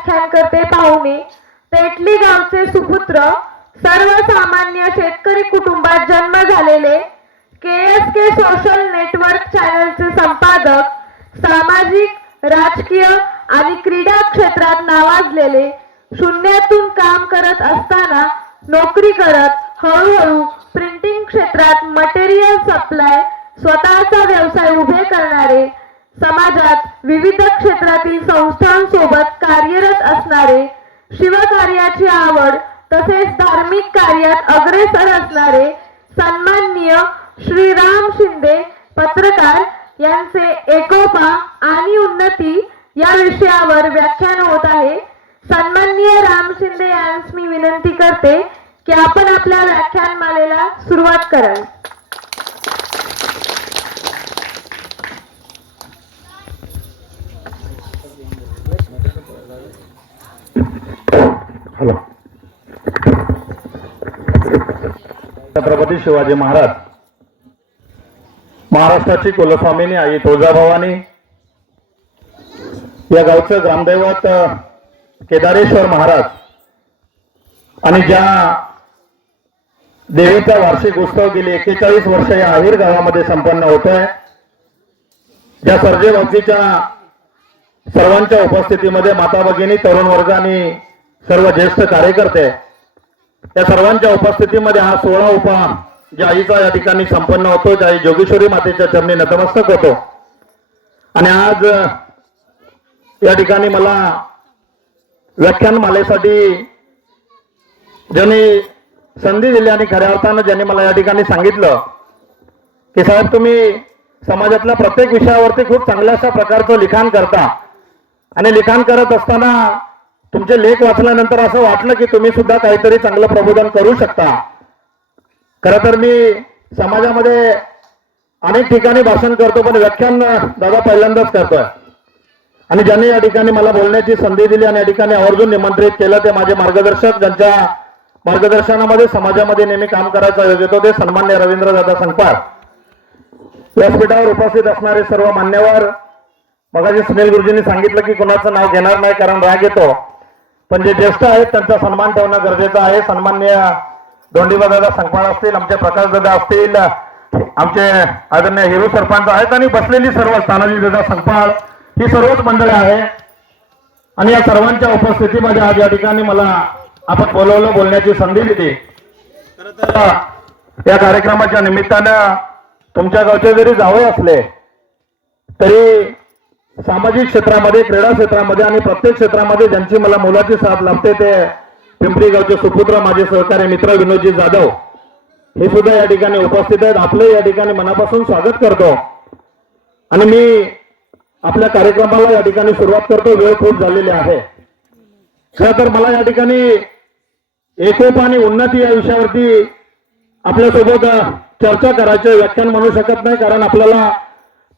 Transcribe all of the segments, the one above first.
व्याख्यान करते पाहुणे पेटली गावचे सुपुत्र सर्वसामान्य शेतकरी कुटुंबात जन्म झालेले K S K social network चॅनलचे संपादक सामाजिक राजकीय आणि क्रीडा क्षेत्रात नावाजलेले शून्यातून काम करत असताना नोकरी करत हळूहळू प्रिंटिंग क्षेत्रात मटेरियल सप्लाय स्वतःचा व्यवसाय उभे करणारे समाजात विविध क्षेत्रातील संस्थांसोबत कार्यरत असणारे शिवकार्याची आवड तसेच धार्मिक कार्यात अग्रेसर असणारे सन्माननीय श्रीराम शिंदे पत्रकार यांचे एकोपा आणि उन्नती या विषयावर व्याख्यान होत आहे. सन्माननीय राम शिंदे यांस मी विनंती करते की आपण आपल्या व्याख्यानमालेला सुरुवात कराल. हॅलो. छत्रपती शिवाजी महाराज. महाराष्ट्राची कुलस्वामिनी आई तुळजाभवानी. या गावचं ग्रामदैवत केदारेश्वर महाराज. आणि ज्या देवीचा वार्षिक उत्सव गेली एक्केचाळीस वर्ष या आहिर गावामध्ये संपन्न होतोय. ज्या सर्जे भक्तीच्या सर्वांच्या उपस्थितीमध्ये माता भगिनी तरुण वर्ग आणि सर्व ज्येष्ठ कार्यकर्ते या सर्वांच्या उपस्थितीमध्ये हा सोळा उपहार ज्या आईचा या ठिकाणी संपन्न होतो ज्या आई जोगेश्वरी मातेच्या चरणी नतमस्तक होतो. आणि आज या ठिकाणी मला व्याख्यानमालेसाठी ज्यांनी संधी दिली आणि खऱ्या अर्थानं ज्यांनी मला या ठिकाणी सांगितलं की साहेब तुम्ही समाजातल्या प्रत्येक विषयावरती खूप चांगल्या अशा प्रकारचं लिखाण करता. आणि लिखाण करत असताना तुमचे लेख वाचल्यानंतर असं वाटलं की तुम्ही सुद्धा काहीतरी चांगलं प्रबोधन करू शकता. खर तर मी समाजामध्ये अनेक ठिकाणी भाषण करतो पण व्याख्यान दादा पहिल्यांदाच करतोय. आणि ज्यांनी या ठिकाणी मला बोलण्याची संधी दिली आणि या ठिकाणी आवर्जून निमंत्रित केलं ते माझे मार्गदर्शक ज्यांच्या मार्गदर्शनामध्ये समाजामध्ये नेहमी काम करायचा योग येतो ते सन्मान्य रवींद्र दादा संकपाळ व्यासपीठावर उपस्थित असणारे सर्व मान्यवर मगाशी सुनील गुरुजींनी सांगितलं की कोणाचं नाव घेणार नाही कारण राग येतो. पण जे ज्येष्ठ आहेत त्यांचा सन्मान ठेवणं गरजेचं आहे. सन्मान्य दोंडीबा दादा असतील आमचे प्रकाश दादा असतील आमचे आदरणीय हिरू सरपंच आहेत आणि बसलेली सर्व तानाजी दादा संकपाळ ही सर्वच मंडळी आहे. आणि या सर्वांच्या उपस्थितीमध्ये आज या ठिकाणी मला आपण बोलवलं बोलण्याची संधी दिली. तर या कार्यक्रमाच्या निमित्तानं तुमच्या गावचे जरी जावे असले तरी सामाजिक क्षेत्रामध्ये क्रीडा क्षेत्रामध्ये आणि प्रत्येक क्षेत्रामध्ये ज्यांची मला मोलाची साथ लाभते ते पिंपरी गावचे सुपुत्र माझे सहकारी मित्र विनोदजी जाधव. हे सुद्धा या ठिकाणी उपस्थित आहेत. आपलं या ठिकाणी मनापासून स्वागत करतो. आणि मी आपल्या कार्यक्रमाला या ठिकाणी सुरुवात करतो. वेळ खूप झालेली आहे. खरं तर मला या ठिकाणी एकोप आणि उन्नती या विषयावरती आपल्यासोबत चर्चा करायचे व्याख्यान म्हणू शकत नाही कारण आपल्याला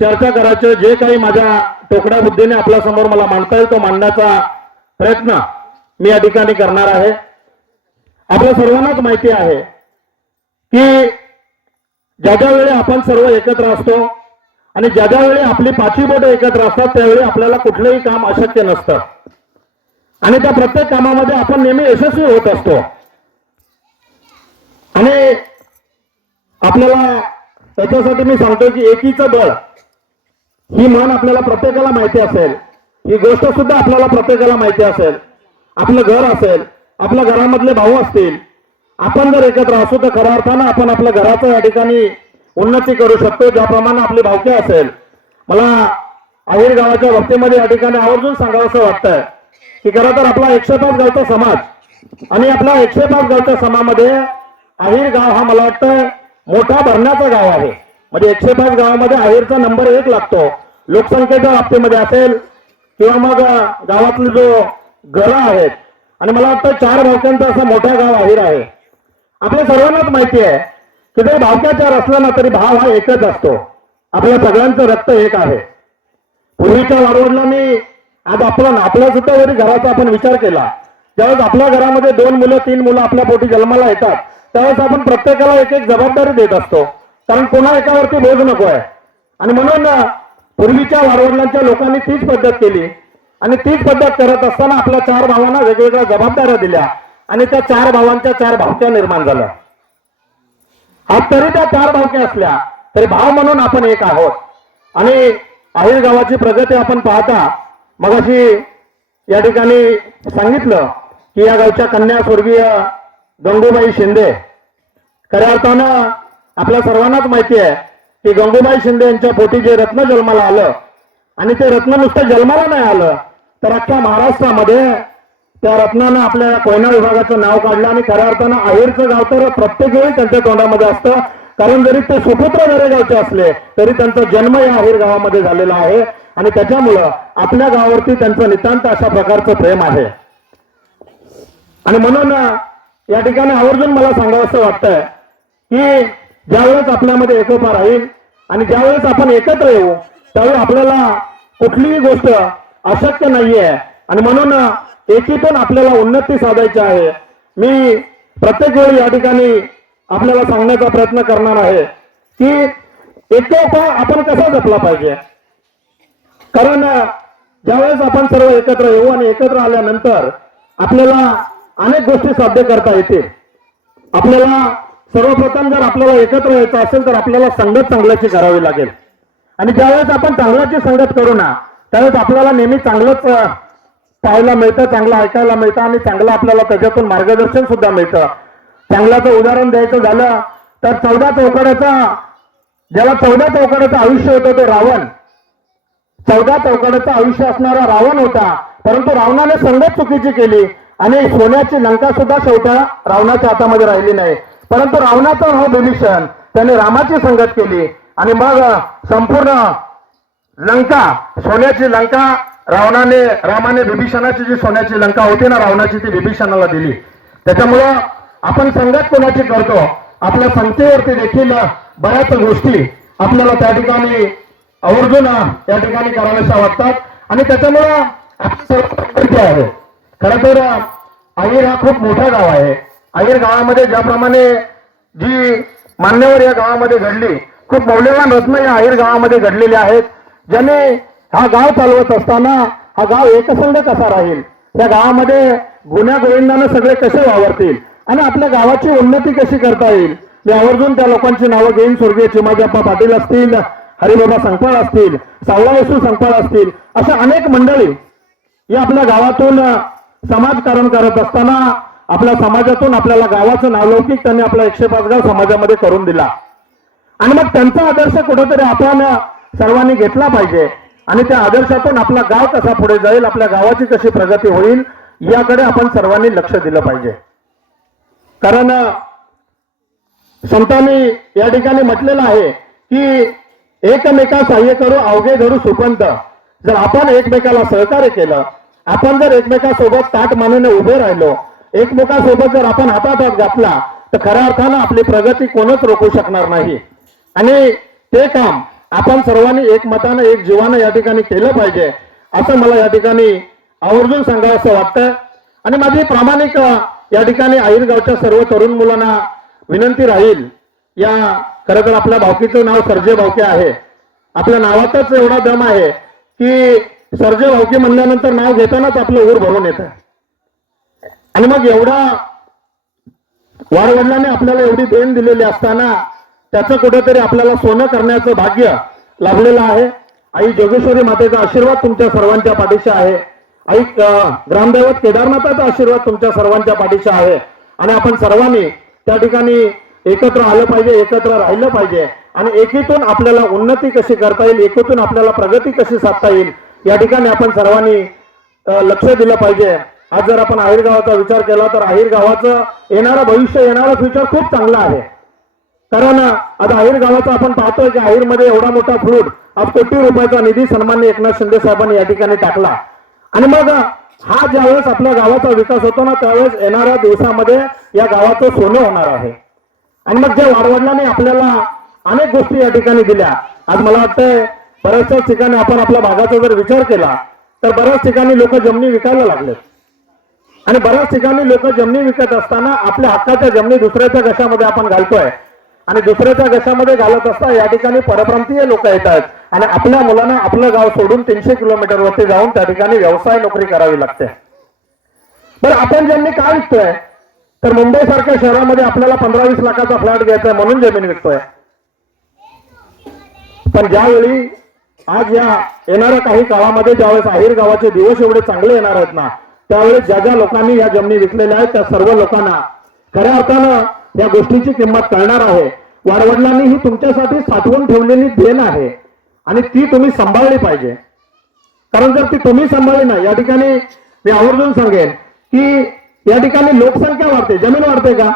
चर्चा करायचे. जे काही माझ्या टोकड्या बुद्धीने आपल्यासमोर मला मांडता येईल तो मांडण्याचा प्रयत्न मी या ठिकाणी करणार आहे. आपल्या सर्वांनाच माहिती आहे की ज्या ज्या वेळी आपण सर्व एकत्र असतो आणि ज्या ज्या वेळी आपली पाचवी बोट एकत्र असतात त्यावेळी आपल्याला कुठलंही काम अशक्य नसतं. आणि त्या प्रत्येक कामामध्ये आपण नेहमी यशस्वी होत असतो. आणि आपल्याला त्याच्यासाठी मी सांगतो की एकीचं बळ ही म्हण आपल्याला प्रत्येकाला माहिती असेल. ही गोष्ट सुद्धा आपल्याला प्रत्येकाला माहिती असेल. आपलं घर असेल आपल्या घरामधले भाऊ असतील आपण जर एकत्र असू तर खऱ्या अर्थानं आपण आपल्या घराचं या ठिकाणी उन्नती करू शकतो ज्याप्रमाणे आपली भावकी असेल. मला आहिर गावाच्या बाबतीमध्ये या ठिकाणी आवर्जून सांगावंसं वाटतंय की खरं तर आपला एकशे पाच गावचा समाज आणि आपला एकशे पाच गावच्या समामध्ये आहिर गाव हा मला वाटतं मोठा भरण्याचा गाव आहे. म्हणजे एकशे पाच गावामध्ये आहेरचा नंबर एक लागतो. लोकसंख्येच्या बाबतीमध्ये असेल किंवा मग गावातले जो घरं आहेत. आणि मला वाटतं चार भावक्यांचं असं मोठा गाव आहेर आहे. आपल्या सर्वांनाच माहिती आहे की जरी भावक्या चार असला ना तरी भाव हा एकच असतो. आपल्या सगळ्यांचं रक्त एक आहे. पूर्वीच्या वारवडिलांनी आज आपला आपला सुद्धा जरी घराचा आपण विचार केला ज्यावेळेस आपल्या घरामध्ये दोन मुलं तीन मुलं आपल्या पोटी जन्माला येतात त्यावेळेस आपण प्रत्येकाला एक एक जबाबदारी देत असतो. कारण पुन्हा एकावरती बोज नको आहे आणि म्हणून पूर्वीच्या वाडवडिलांच्या लोकांनी तीच पद्धत केली. आणि तीच पद्धत करत असताना आपल्या चार भावांना वेगवेगळ्या जबाबदाऱ्या दिल्या. आणि त्या चार भावांच्या चार भावक्या निर्माण झाल्या. आज तरी त्या चार भावक्या असल्या तरी भाव म्हणून आपण एक आहोत. आणि आहेर गावाची प्रगती आपण पाहता मग या ठिकाणी सांगितलं की या गावच्या कन्या स्वर्गीय गंगूबाई शिंदे. खऱ्या अर्थानं आपल्या सर्वांनाच माहिती आहे की गंगूबाई शिंदे यांच्या पोटी जे रत्न जन्माला आलं आणि ते रत्न नुसतं जन्माला नाही आलं तर अख्ख्या महाराष्ट्रामध्ये त्या रत्नानं आपल्या कोयना विभागाचं नाव काढलं आणि खऱ्या अर्थानं आहेरचं गाव तर प्रत्येक वेळी त्यांच्या तोंडामध्ये असतं. कारण जरी ते सुपुत्र गावचे असले तरी त्यांचा जन्म या आहेर गावामध्ये झालेला आहे. आणि त्याच्यामुळं आपल्या गावावरती त्यांचं नितांत अशा प्रकारचं प्रेम आहे. आणि म्हणून या ठिकाणी आवर्जून मला सांगावं असं वाटतंय की ज्यावेळेस आपल्यामध्ये एकोपा राहील आणि ज्यावेळेस आपण एकत्र येऊ त्यावेळी आपल्याला कुठलीही गोष्ट अशक्य नाहीये. आणि म्हणून एकीतून आपल्याला उन्नती साधायची आहे. मी प्रत्येक वेळी या ठिकाणी आपल्याला सांगण्याचा प्रयत्न करणार आहे की एकोपा आपण कसा जपला पाहिजे? कारण ज्यावेळेस आपण सर्व एकत्र येऊ आणि एकत्र आल्यानंतर आपल्याला अनेक गोष्टी साध्य करता येतील. आपल्याला सर्वप्रथम जर आपल्याला एकत्र यायचं असेल तर आपल्याला संगत चांगल्याची करावी लागेल. आणि ज्यावेळेस आपण चांगल्याची संगत करू ना त्यावेळेस आपल्याला नेहमी चांगलंच पाहायला मिळतं चांगलं ऐकायला मिळतं आणि चांगलं आपल्याला त्याच्यातून मार्गदर्शन सुद्धा मिळतं. चांगल्याचं उदाहरण द्यायचं झालं तर चौदा चौकड्याचा ज्याला चौदा चौकड्याचं आयुष्य होतं तो रावण. चौदा चौकड्याचं आयुष्य असणारा रावण होता परंतु रावणाने संगत चुकीची केली आणि सोन्याची लंका सुद्धा शेवटा रावणाच्या हातामध्ये राहिली नाही. परंतु रावणाचा हा विभीषण त्याने रामाची संगत केली आणि मग संपूर्ण लंका सोन्याची लंका रावणाने रामाने विभीषणाची जी सोन्याची लंका होती ना रावणाची ती विभीषणाला दिली. त्याच्यामुळं आपण संगत कोणाची करतो? आपल्या संख्येवरती देखील बऱ्याच गोष्टी आपल्याला त्या ठिकाणी आवर्जून या ठिकाणी कराव्याशा वाटतात. आणि त्याच्यामुळं आपली सर्व आहे. खरं तर अहिर हा खूप मोठा गाव आहे. अहिर गावामध्ये ज्याप्रमाणे जी मान्यवर या गावामध्ये घडली खूप मौल्यवान रत्न या अहिर गावामध्ये घडलेले आहेत. ज्याने हा गाव चालवत असताना हा गाव एकसंध कसा राहील? त्या गावामध्ये गुन्ह्या गोविंदानं सगळे कसे वावरतील? आणि आपल्या गावाची उन्नती कशी करता येईल? मी आवर्जून त्या लोकांची नावं घेईन. स्वर्गीय चिमाजीप्पा पाटील असतील हरिबाबा संकपाळ असतील सावळा येसू संकपाळ असतील अशा अनेक मंडळी या आपल्या गावातून समाजकारण करत असताना आपल्या समाजातून आपल्याला गावाचं नावलौकिक त्यांनी आपला एकशे पाच गाव समाजामध्ये करून दिला. आणि मग त्यांचा आदर्श कुठेतरी आपण सर्वांनी घेतला पाहिजे. आणि त्या आदर्शातून आपला गाव कसा पुढे जाईल आपल्या गावाची कशी प्रगती होईल याकडे आपण सर्वांनी लक्ष दिलं पाहिजे. कारण संतांनी या ठिकाणी म्हटलेलं आहे की एकमेका सहाय्य करू अवघे धरू सुपंत. जर आपण एकमेकाला सहकार्य केलं आपण जर एकमेकासोबत ताट मानून उभे राहिलो एकमेकांसोबत जर आपण हातात हात घातला तर खऱ्या अर्थानं आपली प्रगती कोणच रोखू शकणार नाही. आणि ते काम आपण सर्वांनी एकमतानं एक जीवानं या ठिकाणी केलं पाहिजे असं मला या ठिकाणी आवर्जून सांगावं असं वाटतं. आणि माझी प्रामाणिक या ठिकाणी आईरगावच्या सर्व तरुण मुलांना विनंती राहील. या खरं तर आपल्या भावकीचं नाव सर्जे भावके आहे. आपल्या नावातच एवढा दम आहे की सर्जे भावकी म्हणल्यानंतर नाव घेतानाच आपलं ऊर भरून येतं. आणि मग एवढा वारवडिलाने आपल्याला एवढी देण दिलेली असताना त्याचं कुठेतरी आपल्याला सोनं करण्याचं भाग्य लाभलेलं आहे. आई जोगेश्वरी मातेचा आशीर्वाद तुमच्या सर्वांच्या पाठीशी आहे. आई ग्रामदैवत केदारनाथाचा आशीर्वाद तुमच्या सर्वांच्या पाठीशी आहे. आणि आपण सर्वांनी त्या ठिकाणी एकत्र आलं पाहिजे एकत्र राहिलं पाहिजे. आणि एकीतून आपल्याला उन्नती कशी करता येईल एकीतून आपल्याला प्रगती कशी साधता येईल या ठिकाणी आपण सर्वांनी लक्ष दिलं पाहिजे. आज जर आपण आहेर गावाचा विचार केला तर आहेर गावाचं येणारं भविष्य येणारा फ्युचर खूप चांगला आहे. कारण आता आहेर गावाचं आपण पाहतोय की आहेरमध्ये एवढा मोठा फ्लूट आज कोटी रुपयाचा निधी सन्मान्य एकनाथ शिंदे साहेबांनी या ठिकाणी टाकला. आणि मग हा ज्यावेळेस आपल्या गावाचा विकास होतो ना त्यावेळेस येणाऱ्या दिवसामध्ये या गावाचं सोनं होणार आहे. आणि मग जे वाडवडिलांनी आपल्याला अनेक गोष्टी या ठिकाणी दिल्या. आज मला वाटतंय बऱ्याचशाच ठिकाणी आपण आपल्या भागाचा जर विचार केला तर बऱ्याच ठिकाणी लोक जमिनी विकायला लागलेत. आणि बऱ्याच ठिकाणी लोक जमिनी विकत असताना आपल्या हक्काच्या जमिनी दुसऱ्याच्या घशामध्ये आपण घालतोय. आणि दुसऱ्याच्या घशामध्ये घालत असता या ठिकाणी परप्रांतीय लोक येत आहेत. आणि आपल्या मुलांना आपलं गाव सोडून तीनशे किलोमीटरवरती जाऊन त्या ठिकाणी व्यवसाय नोकरी करावी लागते. बरं आपण जमिनी काय विकतोय? तर मुंबई सारख्या शहरामध्ये आपल्याला पंधरा वीस लाखाचा फ्लॅट घ्यायचा आहे म्हणून जमीन विकतोय. पण ज्यावेळी आज या येणाऱ्या काही काळामध्ये ज्यावेळेस अहिर गावाचे दिवस एवढे चांगले येणार आहेत ना त्यावेळेस ज्या ज्या लोकांनी या जमिनी विकलेल्या आहेत त्या सर्व लोकांना खऱ्या अर्थानं या गोष्टीची किंमत कळणार आहे. वाडवडिलांनी ही तुमच्यासाठी साठवून ठेवलेली देण आहे आणि ती तुम्ही सांभाळली पाहिजे. कारण जर ती तुम्ही सांभाळली ना या ठिकाणी मी आवर्जून सांगेन की या ठिकाणी लोकसंख्या वाढते जमीन वाढते का?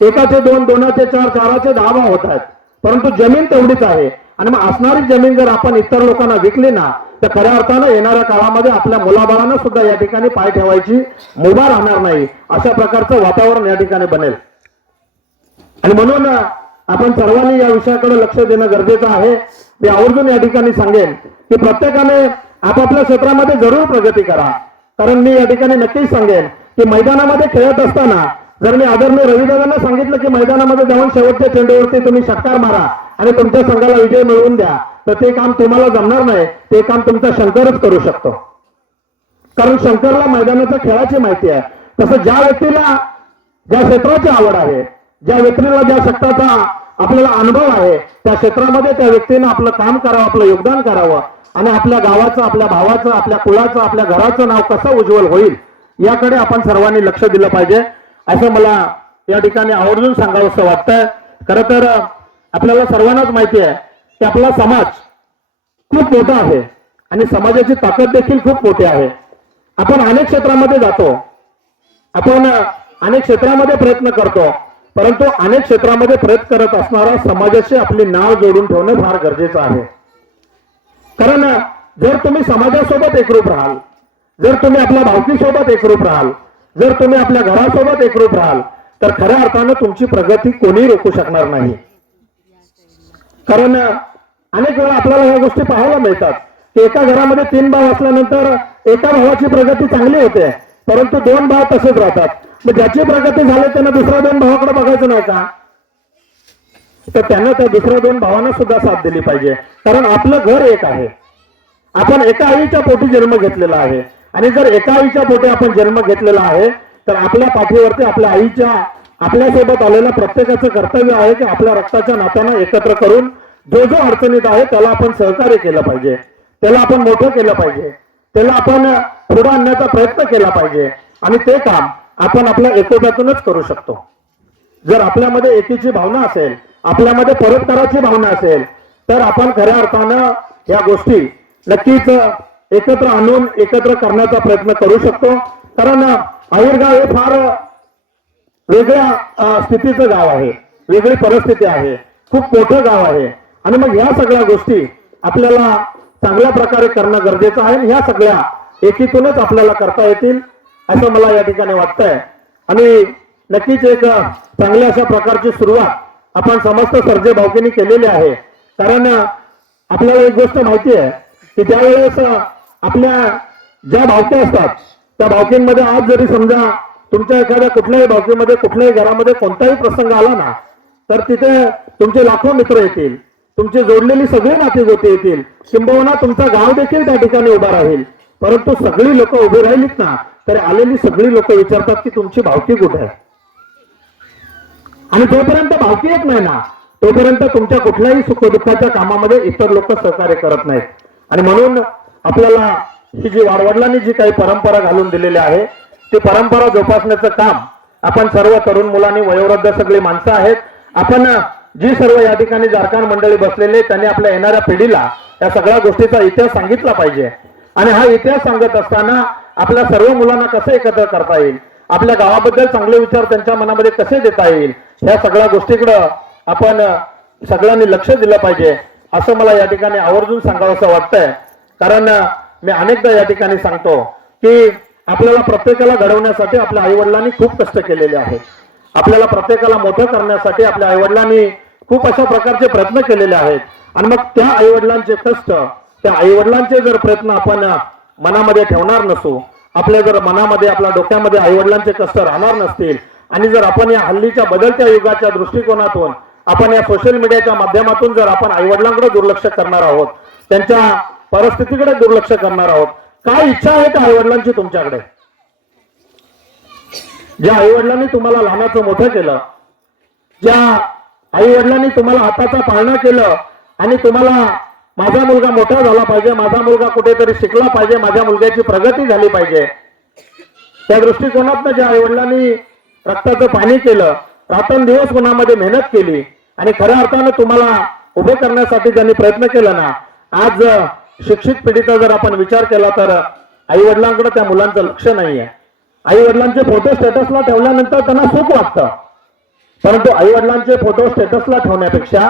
एकाचे दोन दोनाचे चार चाराचे दहा होत आहेत. परंतु जमीन तेवढीच आहे. आणि मग असणारी जमीन जर आपण इतर लोकांना विकली ना तर खऱ्या अर्थानं येणाऱ्या काळामध्ये आपल्या मुलाबाळांना सुद्धा या ठिकाणी पाय ठेवायची मुभा राहणार नाही. अशा प्रकारचं वातावरण या ठिकाणी बनेल. आणि म्हणून आपण सर्वांनी या विषयाकडे लक्ष देणं गरजेचं आहे. मी आवर्जून या ठिकाणी सांगेन की प्रत्येकाने आपापल्या क्षेत्रामध्ये जरूर प्रगती करा. कारण मी या ठिकाणी नक्कीच सांगेन की मैदानामध्ये खेळत असताना जर मी आदरणीय रविदादांना सांगितलं की मैदानामध्ये जाऊन शेवटच्या चेंडूवरती तुम्ही षटकार मारा आणि तुमच्या संघाला विजय मिळवून द्या तर ते काम तुम्हाला जमणार नाही. ते काम तुमचा शंकरच करू शकतो. कारण शंकरला मैदानाच्या खेळाची माहिती आहे. तसं ज्या व्यक्तीला ज्या क्षेत्राची आवड आहे ज्या व्यक्तीला ज्या शक्ताचा आपल्याला अनुभव आहे त्या क्षेत्रामध्ये त्या व्यक्तीनं आपलं काम करावं आपलं योगदान करावं आणि आपल्या गावाचं आपल्या भावाचं आपल्या कुळाचं आपल्या घराचं नाव कसं उज्ज्वल होईल याकडे आपण सर्वांनी लक्ष दिलं पाहिजे. असं मला या ठिकाणी आवर्जून सांगावंसं वाटतंय. खरं तर आपल्याला सर्वांनाच माहिती आहे की आपला समाज खूप मोठा आहे आणि समाजाची ताकद देखील खूप मोठी आहे. आपण अनेक क्षेत्रामध्ये जातो. आपण अनेक क्षेत्रामध्ये प्रयत्न करतो. परंतु अनेक क्षेत्रामध्ये प्रयत्न करत असणारा समाजाशी आपले नाव जोडून ठेवणं फार गरजेचं आहे. कारण जर तुम्ही समाजासोबत एकरूप राहाल जर तुम्ही आपल्या भावकीसोबत एकरूप राहाल जर तुम्ही आपल्या घरासोबत एकरूप राहाल तर खऱ्या अर्थानं तुमची प्रगती कोणीही रोखू शकणार नाही. कारण अनेक वेळा आपल्याला ह्या गोष्टी पाहायला मिळतात की एका घरामध्ये तीन भाव असल्यानंतर एका भावाची प्रगती चांगली होते परंतु दोन भाव तसेच राहतात. मग ज्याची प्रगती झाली त्यांना दुसऱ्या दोन भावाकडे बघायचं नाही का? तर त्यांना त्या दुसऱ्या दोन भावांना सुद्धा साथ दिली पाहिजे. कारण आपलं घर एक आहे. आपण एका आईच्या पोटी जन्म घेतलेला आहे. आणि जर एका आईच्या पोटी आपण जन्म घेतलेला आहे तर आपल्या पाठीवरती आपल्या आईच्या आपल्यासोबत आलेल्या प्रत्येकाचं कर्तव्य आहे की आपल्या रक्ताच्या नात्यांना एकत्र करून जो जो अडचणीत आहे त्याला आपण सहकार्य केलं पाहिजे त्याला आपण मोठं केलं पाहिजे त्याला आपण पुढे आणण्याचा प्रयत्न केला पाहिजे. आणि ते काम आपण आपल्या एकोप्यातूनच करू शकतो. जर आपल्यामध्ये एकीची भावना असेल आपल्यामध्ये परोपकाराची भावना असेल तर आपण खऱ्या अर्थानं या गोष्टी नक्कीच एकत्र आणून एकत्र करण्याचा प्रयत्न करू शकतो. कारण आयुर्गाव हे फार वेगळ्या स्थितीचं गाव आहे. वेगळी परिस्थिती आहे. खूप मोठं गाव आहे. आणि मग ह्या सगळ्या गोष्टी आपल्याला चांगल्या प्रकारे करणं गरजेचं आहे. ह्या सगळ्या एकीतूनच आपल्याला करता येतील असं मला या ठिकाणी वाटतंय. आणि नक्कीच एक चांगल्या अशा प्रकारची सुरुवात आपण समस्त सर्जे भावकीने केलेली आहे. कारण आपल्याला एक गोष्ट माहिती आहे की ज्यावेळेस आपल्या ज्या भावक्या असतात त्या भावकींमध्ये आज जरी समजा तुमच्या एखाद्या कुठल्याही भावकीमध्ये कुठल्याही घरामध्ये कोणताही प्रसंग आला ना तर तिथे तुमचे लाखो मित्र येतील तुमची जोडलेली सगळी नाती गोती येतील. किंबहुना तुमचा गाव देखील त्या ठिकाणी उभा राहील. परंतु सगळी लोक उभी राहिलीत ना तर आलेली सगळी लोक विचारतात की तुमची भावकी कुठे आहे? आणि जोपर्यंत भावकी येत नाही ना तोपर्यंत तुमच्या कुठल्याही सुखदुःखाच्या कामामध्ये इतर लोक सहकार्य करत नाहीत. आणि म्हणून आपल्याला ही जी वाडवडिलांनी जी काही परंपरा घालून दिलेली आहे ती परंपरा जोपासण्याचं काम आपण सर्व तरुण मुलांनी वयोवृद्ध सगळी माणसं आहेत. आपण जी सर्व या ठिकाणी जारखान मंडळी बसलेले त्यांनी आपल्या येणाऱ्या पिढीला या सगळ्या गोष्टीचा इतिहास सांगितला पाहिजे. आणि हा इतिहास सांगत असताना आपल्या सर्व मुलांना कसं एकत्र करता येईल? आपल्या गावाबद्दल चांगले विचार त्यांच्या मनामध्ये कसे देता येईल? ह्या सगळ्या गोष्टीकडं आपण सगळ्यांनी लक्ष दिलं पाहिजे. असं मला या ठिकाणी आवर्जून सांगावंसं वाटतंय. कारण मी अनेकदा या ठिकाणी सांगतो की आपल्याला प्रत्येकाला घडवण्यासाठी आपल्या आईवडिलांनी खूप कष्ट केलेले आहेत. आपल्याला प्रत्येकाला मोठं करण्यासाठी आपल्या आईवडिलांनी खूप अशा प्रकारचे प्रयत्न केलेले आहेत. आणि मग त्या आईवडिलांचे कष्ट त्या आईवडिलांचे जर प्रयत्न आपण मनामध्ये ठेवणार नसू आपल्या जर मनामध्ये आपल्या डोक्यामध्ये आईवडिलांचे कष्ट राहणार नसतील आणि जर आपण या हल्लीच्या बदलत्या युगाच्या दृष्टिकोनातून आपण या सोशल मीडियाच्या माध्यमातून जर आपण आईवडिलांकडे दुर्लक्ष करणार आहोत त्यांच्या परिस्थितीकडे दुर्लक्ष करणार आहोत. काय इच्छा आहे त्या आईवडिलांची तुमच्याकडे? ज्या आईवडिलांनी तुम्हाला लहानाचं मोठं केलं ज्या आई वडिलांनी तुम्हाला हाताचा पाळणा केलं आणि तुम्हाला माझा मुलगा मोठा झाला पाहिजे माझा मुलगा कुठेतरी शिकला पाहिजे माझ्या मुलग्याची प्रगती झाली पाहिजे. त्या दृष्टिकोनातनं ज्या आईवडिलांनी रक्ताचं पाणी केलं रात्रंदिवस गुन्हामध्ये मेहनत केली आणि खऱ्या अर्थानं तुम्हाला उभे करण्यासाठी ज्यांनी प्रयत्न केला ना आज शिक्षित पिढीचा जर आपण विचार केला तर आई वडिलांकडे त्या मुलांचं लक्ष नाहीये. आई वडिलांचे फोटो स्टेटसला ठेवल्यानंतर त्यांना सुख वाटतं. परंतु आई वडिलांचे फोटो स्टेटसला ठेवण्यापेक्षा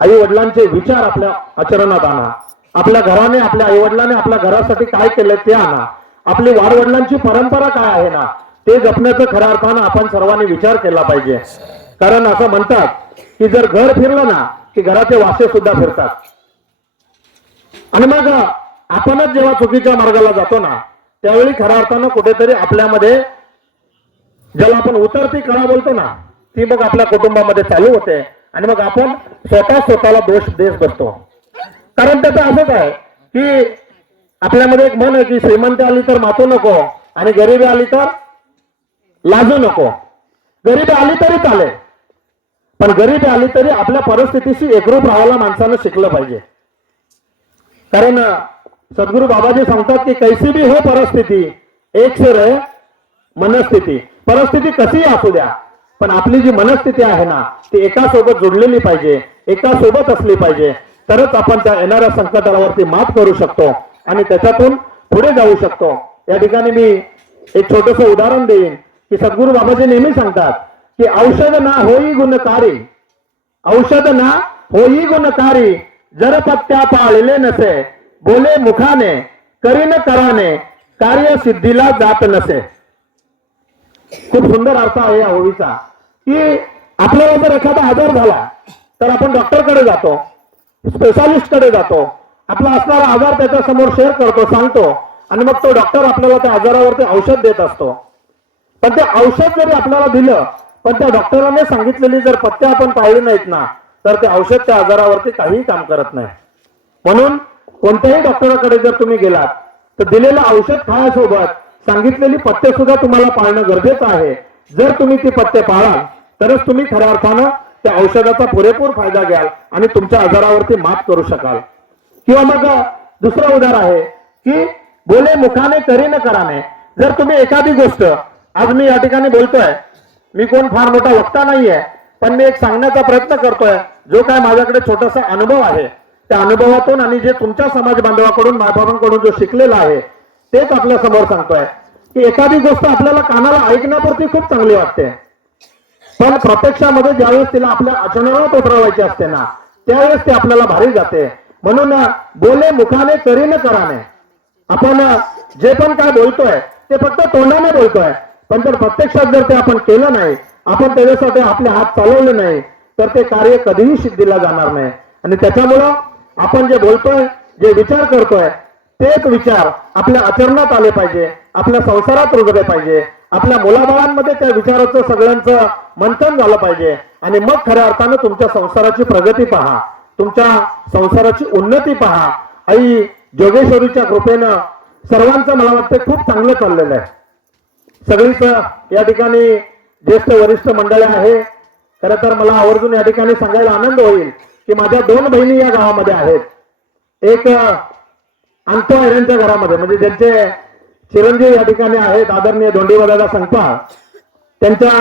आई वडिलांचे विचार आपल्या आचरणात आणा. आपल्या घराने आपल्या आई वडिलांनी आपल्या घरासाठी काय केलं ते आणा. आपली वाडवडिलांची परंपरा काय आहे ना ते जपण्याचं खऱ्या अर्थानं आपण सर्वांनी विचार केला पाहिजे. कारण असं म्हणतात की जर घर फिरलं ना की घराचे वासे सुद्धा फिरतात. आणि मग आपणच जेव्हा चुकीच्या मार्गाला जातो ना त्यावेळी खऱ्या अर्थानं कुठेतरी आपल्यामध्ये ज्याला आपण उतरती कळा बोलतो ना ती मग आपल्या कुटुंबामध्ये चालू होते. आणि मग आपण स्वतः स्वतःला दोष देत बसतो. कारण त्याचं असंच आहे की आपल्यामध्ये एक मन आहे की श्रीमंत आली तर मातू नको आणि गरिबी आली तर लाजू नको. गरिबी आली तरी चालेल. पण गरिबी आली तरी आपल्या परिस्थितीशी एकरूप राहायला माणसानं शिकलं पाहिजे. कारण सद्गुरु बाबाजी सांगतात की कैसी भी हो परिस्थिती एक सर आहे मनस्थिती. परिस्थिती कशीही असू द्या पण आपली जी मनस्थिती आहे ना ती एका सोबत जोडलेली पाहिजे एका सोबत असली पाहिजे. तरच आपण त्या येणाऱ्या संकटावरती मात करू शकतो आणि त्याच्यातून पुढे जाऊ शकतो. या ठिकाणी मी एक छोटस उदाहरण देईन की सद्गुरु बाबाजी नेहमी सांगतात की औषध ना होई गुणकारी. औषध ना होई गुणकारी. जर पत्त्या पाळले नसे बोले मुखाने करीन कराने कार्य सिद्धीला जात नसे. खूप सुंदर अर्थ आहे या ओळीचा. की आपल्याला जर एखादा आजार झाला तर आपण डॉक्टरकडे जातो स्पेशालिस्टकडे जातो. आपला असणारा आजार त्याच्यासमोर शेअर करतो सांगतो आणि मग तो डॉक्टर आपल्याला त्या आजारावरती औषध देत असतो. पण ते औषध जरी आपल्याला दिलं पण त्या डॉक्टरांनी सांगितलेली जर पत्ते आपण पाळली नाहीत ना तर ते औषध त्या आजारावरती काहीही काम करत नाही. म्हणून कोणत्याही डॉक्टराकडे जर तुम्ही गेलात तर दिलेलं औषध खाण्यासोबत सांगितलेली पत्ते सुद्धा तुम्हाला पाळणं गरजेचं आहे. जर तुम्ही ती पत्ते पाळाल तरच तुम्ही खऱ्या अर्थानं त्या औषधाचा पुरेपूर फायदा घ्याल आणि तुमच्या आजारावरती मात करू शकाल. किंवा मग दुसरं उदाहरण आहे की बोले मुखाने तरी न कराने. जर तुम्ही एखादी गोष्ट आज मी या ठिकाणी बोलतोय मी कोण फार मोठा वक्ता नाहीये पण मी एक सांगण्याचा प्रयत्न करतोय. जो काय माझ्याकडे छोटासा अनुभव आहे त्या अनुभवातून आणि जे तुमच्या समाज बांधवाकडून मायबाबांकडून जो शिकलेला आहे तेच आपल्यासमोर सांगतोय. की एखादी गोष्ट आपल्याला कानाला ऐकण्यापुरती खूप चांगली वाटते. पण प्रत्यक्षामध्ये ज्यावेळेस तिला आपल्या आचरणावर उतरवायची असते ना त्यावेळेस ते आपल्याला भारी जाते. म्हणून बोले मुखाने करी न कराने. आपण जे पण काय बोलतोय ते फक्त तोंडाने बोलतोय. पण जर प्रत्यक्षात जर ते आपण केलं नाही आपण त्याच्यासाठी आपले हात चालवले नाही तर ते कार्य कधीही सिद्धीला जाणार नाही. आणि त्याच्यामुळं आपण जे बोलतोय जे विचार करतोय तेच विचार आपल्या आचरणात आले पाहिजे आपल्या संसारात रुजले पाहिजे आपल्या मुलाबाळांमध्ये त्या विचाराचं सगळ्यांचं मंथन झालं पाहिजे. आणि मग खऱ्या अर्थानं तुमच्या संसाराची प्रगती पहा. तुमच्या संसाराची उन्नती पहा. आई जोगेश्वरीच्या कृपेनं सर्वांचं मला वाटतं खूप चांगलं चाललेलं आहे. सगळीच या ठिकाणी ज्येष्ठ वरिष्ठ मंडळी आहे. खरं तर मला आवर्जून या ठिकाणी सांगायला आनंद होईल की माझ्या दोन बहिणी या गावामध्ये आहेत. एक अंतो यांच्या घरामध्ये म्हणजे ज्यांचे चिरंजीव या ठिकाणी आहेत आदरणीय धोंडीवादाला संगपाळ त्यांच्या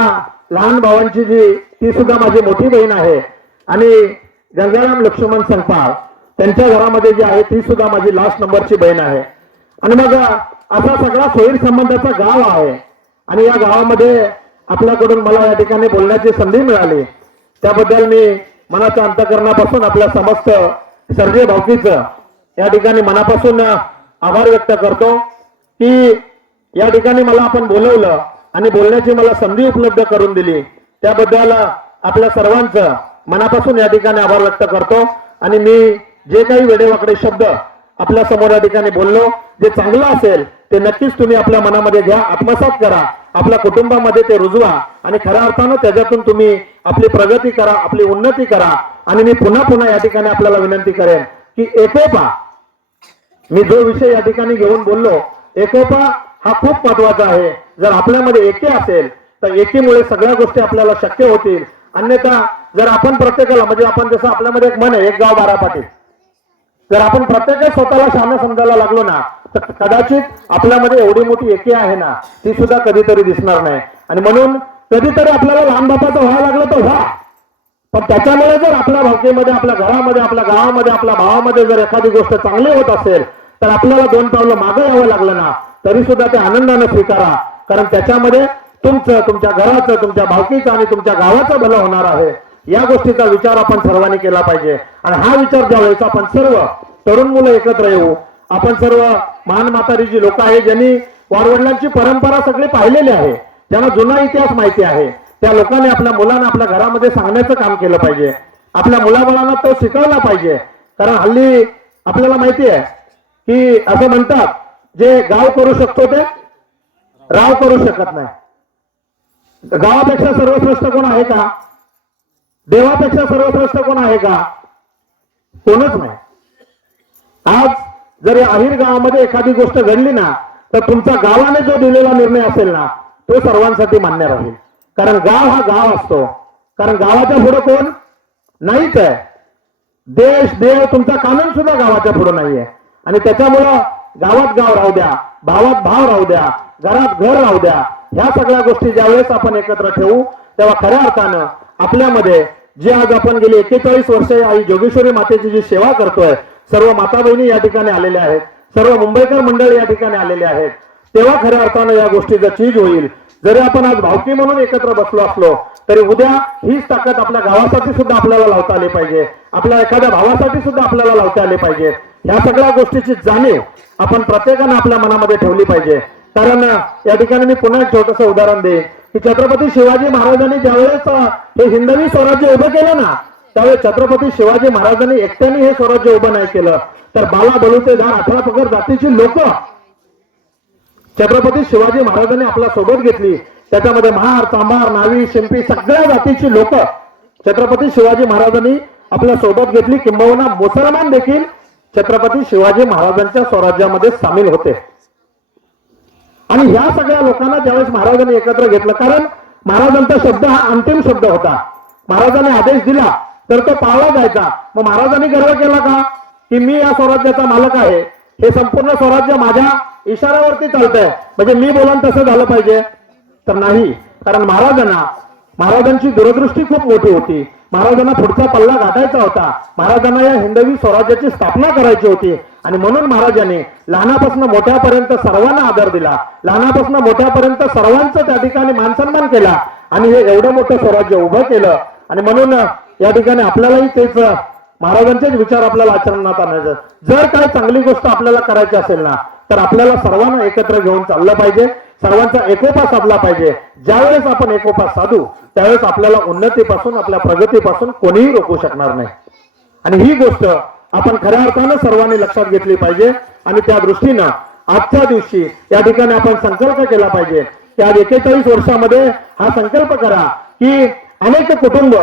लहान भावांची जी ती सुद्धा माझी मोठी बहीण आहे. आणि गंगाराम लक्ष्मण संपा त्यांच्या घरामध्ये जी आहे ती सुद्धा माझी लास्ट नंबरची बहीण आहे. आणि मग असा सगळा सोयीर संबंधाचा गाव आहे. आणि या गावामध्ये आपल्याकडून मला या ठिकाणी बोलण्याची संधी मिळाली. त्याबद्दल मी मनाच्या अंतकरणापासून आपल्या समस्त सर्जे भावकीचं या ठिकाणी मनापासून आभार व्यक्त करतो की या ठिकाणी मला आपण बोलवलं आणि बोलण्याची मला संधी उपलब्ध करून दिली. त्याबद्दल आपल्या सर्वांचं मनापासून या ठिकाणी आभार व्यक्त करतो. आणि मी जे काही वेडेवाकडे शब्द आपल्यासमोर या ठिकाणी बोललो. जे चांगलं असेल ते नक्कीच तुम्ही आपल्या मनामध्ये घ्या आत्मसात करा. आपल्या कुटुंबामध्ये ते रुजवा आणि खऱ्या अर्थानं त्याच्यातून तुम्ही आपली प्रगती करा आपली उन्नती करा. आणि मी पुन्हा पुन्हा या ठिकाणी आपल्याला विनंती करेन की एकोपा मी जो विषय या ठिकाणी घेऊन बोललो एकोपा हा खूप महत्त्वाचा आहे. जर आपल्यामध्ये एके असेल तर एकीमुळे सगळ्या गोष्टी आपल्याला शक्य होतील. अन्यथा जर आपण प्रत्येकाला म्हणजे आपण जसं आपल्यामध्ये एक मन आहे एक गाव बारा पाटील जर आपण प्रत्येकच स्वतःला शहाणं समजायला लागलो ना तर कदाचित आपल्यामध्ये एवढी मोठी एकी आहे ना ती सुद्धा कधीतरी दिसणार नाही. आणि म्हणून कधीतरी आपल्याला लहान बापाचं व्हायला लागलं तर व्हा. पण त्याच्यामुळे जर आपल्या भाषेमध्ये आपल्या घरामध्ये आपल्या गावामध्ये आपल्या भावामध्ये जर एखादी गोष्ट चांगली होत असेल तर आपल्याला दोन पावलं मागे यावं लागलं ना तरी सुद्धा ते आनंदाने स्वीकारा. कारण त्याच्यामध्ये तुमचं तुमच्या घराचं तुमच्या भावकीचं आणि तुमच्या गावाचं भलं होणार आहे. या गोष्टीचा विचार आपण सर्वांनी केला पाहिजे. आणि हा विचार ज्यावेळेस आपण सर्व तरुण मुलं एकत्र येऊ आपण सर्व महान म्हातारी जी लोक आहे ज्यांनी वारवडिलांची परंपरा सगळी पाहिलेली आहे ज्यांना जुना इतिहास माहिती आहे त्या लोकांनी आपल्या मुलांना आपल्या घरामध्ये सांगण्याचं काम केलं पाहिजे. आपल्या मुलाबाळांना तो शिकवला पाहिजे. कारण हल्ली आपल्याला माहिती आहे की असं म्हणतात जे गाव करू शकतो ते राव करू शकत नाही. गावापेक्षा सर्वश्रेष्ठ कोण आहे का? देवापेक्षा सर्वश्रेष्ठ कोण आहे का? कोणच नाही. आज जर या अहिर गावामध्ये एखादी गोष्ट घडली ना तर तुमचा गावाने जो दिलेला निर्णय असेल ना तो सर्वांसाठी मान्य राहील. कारण गाव हा गाव असतो. कारण गावाच्या पुढे कोण? नाहीच आहे. देश देव तुमचा कानून सुद्धा गावाच्या पुढे नाहीये. आणि त्याच्यामुळं गावात गाव राहू द्या भावात भाव राहू द्या घरात घर राहू द्या ह्या सगळ्या गोष्टी ज्यावेळेस आपण एकत्र ठेवू तेव्हा खऱ्या अर्थानं आपल्यामध्ये जे आज आपण गेली एक्केचाळीस वर्ष आई जोगेश्वरी मातेची जी सेवा करतोय सर्व माता बहिणी या ठिकाणी आलेल्या आहेत सर्व मुंबईकर मंडळी या ठिकाणी आलेले आहेत तेव्हा खऱ्या अर्थानं या गोष्टीचा चीज होईल. जरी आपण आज भावकी म्हणून एकत्र बसलो असलो तरी उद्या हीच ताकद आपल्या गावासाठी सुद्धा आपल्याला लावता आली पाहिजे. आपल्या एखाद्या भावासाठी सुद्धा आपल्याला लावता आले पाहिजे. ह्या सगळ्या गोष्टीची जाणीव आपण प्रत्येकानं आपल्या मनामध्ये ठेवली पाहिजे. कारण या ठिकाणी मी पुन्हा एक छोटस उदाहरण देईन की छत्रपती शिवाजी महाराजांनी ज्यावेळेस हे हिंदवी स्वराज्य उभं केलं ना त्यावेळेस छत्रपती शिवाजी महाराजांनी एकट्याने हे स्वराज्य उभं नाही केलं. तर बाला बलुतेदार अठरा पगड जातीची लोक छत्रपती शिवाजी महाराजांनी आपल्यासोबत घेतली. त्याच्यामध्ये महार चांभार नावी शिंपी सगळ्या जातीची लोक छत्रपती शिवाजी महाराजांनी आपल्यासोबत घेतली. किंबहुना मुसलमान देखील छत्रपती शिवाजी महाराजांच्या स्वराज्यामध्ये सामील होते. आणि ह्या सगळ्या लोकांना ज्यावेळेस महाराजांनी एकत्र घेतलं कारण महाराजांचा शब्द हा अंतिम शब्द होता. महाराजांनी आदेश दिला तर तो पाळला जायचा. मग महाराजांनी गर्व केला का? की मी या स्वराज्याचा मालक आहे. हे संपूर्ण स्वराज्य माझ्या इशाऱ्यावरती चालतंय. म्हणजे मी बोलान तसं झालं पाहिजे. तर नाही. कारण महाराजांना महाराजांची दूरदृष्टी खूप मोठी होती. महाराजांना पुढचा पल्ला गाठायचा होता. महाराजांना या हिंदवी स्वराज्याची स्थापना करायची होती. आणि म्हणून महाराजांनी लहानापासून मोठ्यापर्यंत सर्वांना आदर दिला. लहानापासून मोठ्यापर्यंत सर्वांचं त्या ठिकाणी मानसन्मान केला. आणि हे एवढं मोठं स्वराज्य उभं केलं. आणि म्हणून या ठिकाणी आपल्यालाही तेच महाराजांचेच विचार आपल्याला आचरणात आणायचं. जर काही चांगली गोष्ट आपल्याला करायची असेल ना तर आपल्याला सर्वांना एकत्र घेऊन चाललं पाहिजे. सर्वांचा एकोपा साधला पाहिजे. ज्यावेळेस आपण एकोपा साधू त्यावेळेस आपल्याला उन्नतीपासून आपल्या प्रगतीपासून कोणीही रोखू शकणार नाही. आणि ही गोष्ट आपण खऱ्या अर्थानं सर्वांनी लक्षात घेतली पाहिजे आणि त्या दृष्टीनं आजच्या दिवशी या ठिकाणी आपण संकल्प केला पाहिजे. त्या एकेचाळीस वर्षामध्ये हा संकल्प करा की अनेक कुटुंब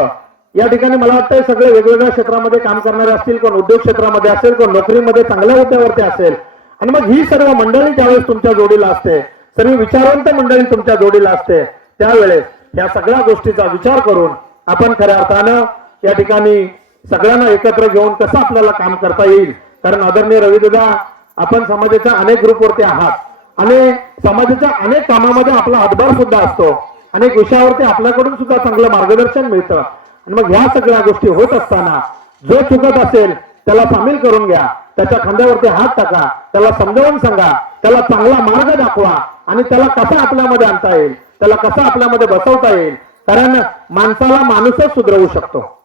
या ठिकाणी मला वाटतं सगळे वेगवेगळ्या क्षेत्रामध्ये काम करणारे असतील कोण उद्योग क्षेत्रामध्ये असेल कोण नोकरीमध्ये चांगल्या हुद्द्यावरती असेल. आणि मग ही सर्व मंडळी ज्यावेळेस तुमच्या जोडीला असते. सर्व विचारवंत मंडळी तुमच्या जोडीला असते. त्यावेळेस या सगळ्या गोष्टीचा विचार करून आपण खऱ्या अर्थानं या ठिकाणी सगळ्यांना एकत्र घेऊन कसं आपल्याला काम करता येईल? कारण आदरणीय रविदादा आपण समाजाच्या अनेक ग्रुपवरती आहात. आणि समाजाच्या अनेक कामामध्ये आपला हातभार सुद्धा असतो. अनेक विषयावरती आपल्याकडून सुद्धा चांगलं मार्गदर्शन मिळतं. आणि मग ह्या सगळ्या गोष्टी होत असताना जो चुकत असेल त्याला सामील करून घ्या. त्याच्या खांद्यावरती हात टाका. त्याला समजावून सांगा. त्याला चांगला मार्ग दाखवा. आणि त्याला कसा आपल्यामध्ये आणता येईल? त्याला कसा आपल्यामध्ये बसवता येईल? कारण माणसाला माणूसच सुधरवू शकतो.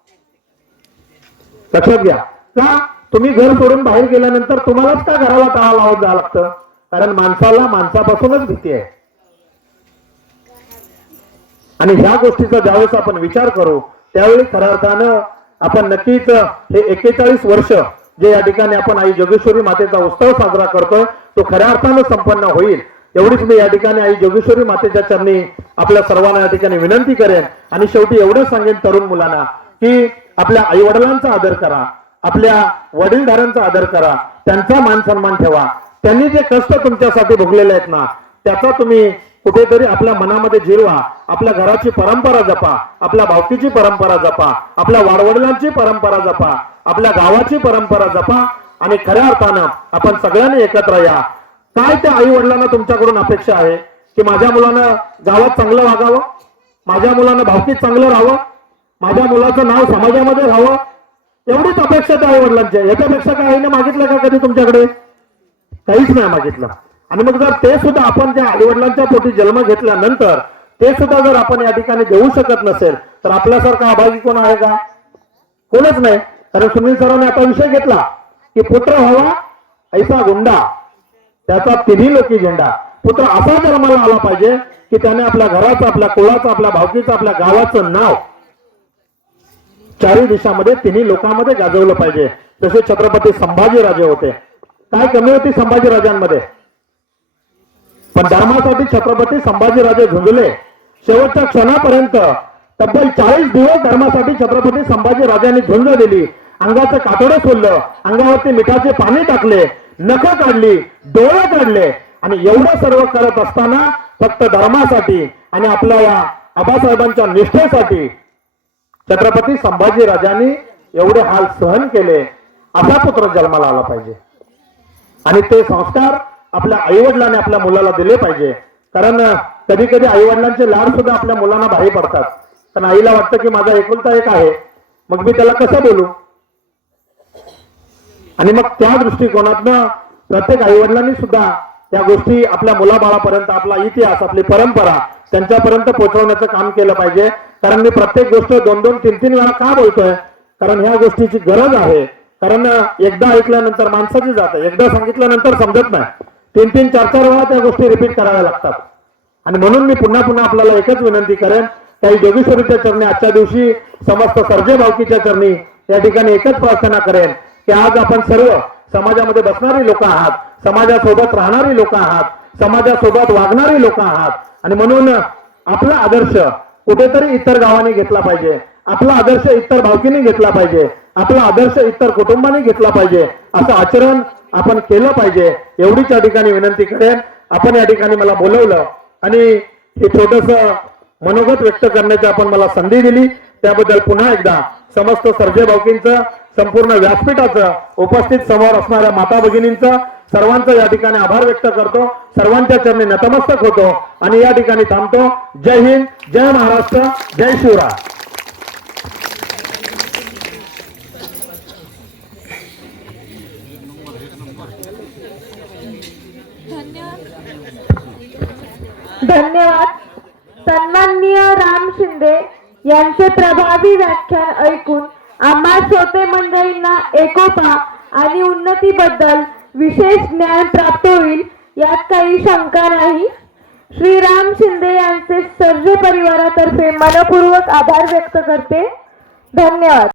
लक्षात घ्या. का? तुम्ही घर सोडून बाहेर गेल्यानंतर तुम्हालाच का घराला टाळा लावत जावं लागतं? कारण माणसाला माणसापासूनच भीती आहे. आणि ह्या गोष्टीचा ज्यावेळेस आपण विचार करू त्यावेळी खऱ्या अर्थानं आपण नक्कीच हे एक्केचाळीस वर्ष जे या ठिकाणी आपण आई जोगेश्वरी मातेचा उत्सव साजरा करतोय तो खऱ्या अर्थानं संपन्न होईल. एवढीच मी या ठिकाणी आई जोगेश्वरी मातेच्या चरणी आपल्या सर्वांना या ठिकाणी विनंती करेन. आणि शेवटी एवढं सांगेन तरुण मुलांना की आपल्या आई वडिलांचा आदर करा आपल्या वडीलधाऱ्यांचा आदर करा त्यांचा मान सन्मान ठेवा. त्यांनी जे कष्ट तुमच्यासाठी भोगलेले आहेत ना त्याचा तुम्ही कुठेतरी आपल्या मनामध्ये जिरवा. आपल्या घराची परंपरा जपा आपल्या भावकीची परंपरा जपा आपल्या वाडवडिलांची परंपरा जपा आपल्या गावाची परंपरा जपा आणि खऱ्या अर्थानं आपण सगळ्यांनी एकत्र या. काय त्या आई वडिलांना तुमच्याकडून अपेक्षा आहे? की माझ्या मुलानं गावात चांगलं वागावं? माझ्या मुलानं भावकीत चांगलं राहावं? माझ्या मुलाचं नाव समाजामध्ये राहावं. एवढीच अपेक्षा त्या आई वडिलांची याच्यापेक्षा काय आईने मागितलं का कधी तुमच्याकडे? काहीच नाही मागितलं. आणि मग जर ते सुद्धा आपण त्या आईवडिलांच्या पोटी जन्म घेतल्यानंतर ते सुद्धा जर आपण या ठिकाणी देऊ शकत नसेल तर आपल्यासारखा अभागी कोण आहे का? कोणच नाही. कारण सुनील सरांनी आता विषय घेतला की पुत्र व्हावा ऐसा गुंडा. त्याचा तिन्ही लोकी झेंडा. पुत्र असा जन्माला आला पाहिजे की त्याने आपल्या घराचं आपल्या कुळाचं आपल्या भावकीचं आपल्या गावाचं नाव चारही दिशामध्ये तिन्ही लोकांमध्ये गाजवलं पाहिजे. जसे छत्रपती संभाजीराजे होते. काय कमी होती संभाजीराजांमध्ये पण धर्मासाठी छत्रपती संभाजीराजे झुंजले. शेवटच्या क्षणापर्यंत तब्बल चाळीस दिवस धर्मासाठी छत्रपती संभाजीराजांनी झुंज दिली. अंगाचं कातडं सोडलं. अंगावरती मिठाचे पाणी टाकले. नख काढली. डोळे काढले. आणि एवढं सर्व करत असताना फक्त धर्मासाठी आणि आपल्या या आबासाहेबांच्या निष्ठेसाठी छत्रपती संभाजी राजांनी एवढे हाल सहन केले असा पुत्र जन्माला आला पाहिजे. आणि ते संस्कार आपल्या आईवडिलांनी आपल्या मुलाला दिले पाहिजे. कारण कधी कधी आईवडिलांचे लाड सुद्धा आपल्या मुलांना भारी पडतात. कारण आईला वाटतं की माझा एकुलता एक आहे. मग मी त्याला कसं बोलू? आणि मग त्या दृष्टिकोनातनं प्रत्येक आईवडिलांनी सुद्धा त्या गोष्टी आपल्या मुलाबाळापर्यंत आपला इतिहास आपली परंपरा त्यांच्यापर्यंत पोहोचवण्याचं काम केलं पाहिजे. कारण मी प्रत्येक गोष्ट दोन दोन तीन तीन वेळा का बोलतोय? कारण ह्या गोष्टीची गरज आहे. कारण एकदा ऐकल्यानंतर माणसाची जाते एकदा सांगितल्यानंतर समजत नाही. तीन तीन चार चार वेळा त्या गोष्टी रिपीट कराव्या लागतात. आणि म्हणून मी पुन्हा पुन्हा आपल्याला एकच विनंती करेन. काही जोगेश्वरीच्या चरणी आजच्या दिवशी समस्त सर्जे भावकीच्या चरणी या ठिकाणी एकच प्रार्थना करेन की आज आपण सर्व समाजामध्ये बसणारी लोक आहात समाजासोबत राहणारी लोक आहात समाजासोबत वागणारी लोक आहात. आणि म्हणून आपला आदर्श कुठेतरी इतर गावांनी घेतला पाहिजे. आपला आदर्श इतर भावकीने घेतला पाहिजे. आपला आदर्श इतर कुटुंबाने घेतला पाहिजे. असं आचरण आपण केलं पाहिजे. एवढीच या ठिकाणी विनंती करेन. आपण या ठिकाणी मला बोलवलं आणि हे छोटस मनोगत व्यक्त करण्याची आपण मला संधी दिली. त्याबद्दल पुन्हा एकदा समस्त सर्जे भावकींचं संपूर्ण व्यासपीठाचं उपस्थित समोर असणाऱ्या माता भगिनींचं सर्वांचं या ठिकाणी आभार व्यक्त करतो. सर्वांच्या चरणी नतमस्तक होतो आणि या ठिकाणी थांबतो. जय हिंद जय महाराष्ट्र जय शिवराय. धन्यवाद. सन्माननीय राम शिंदे. यांचे प्रभावी व्याख्यान ऐकून आम्हा श्रोते मंडळींना एकोपा आणि उन्नतीबद्दल विशेष ज्ञान प्राप्त होईल यात काही शंका नाही. श्रीराम शिंदे यांचे सर्व परिवारातर्फे मनपूर्वक आभार व्यक्त करते. धन्यवाद.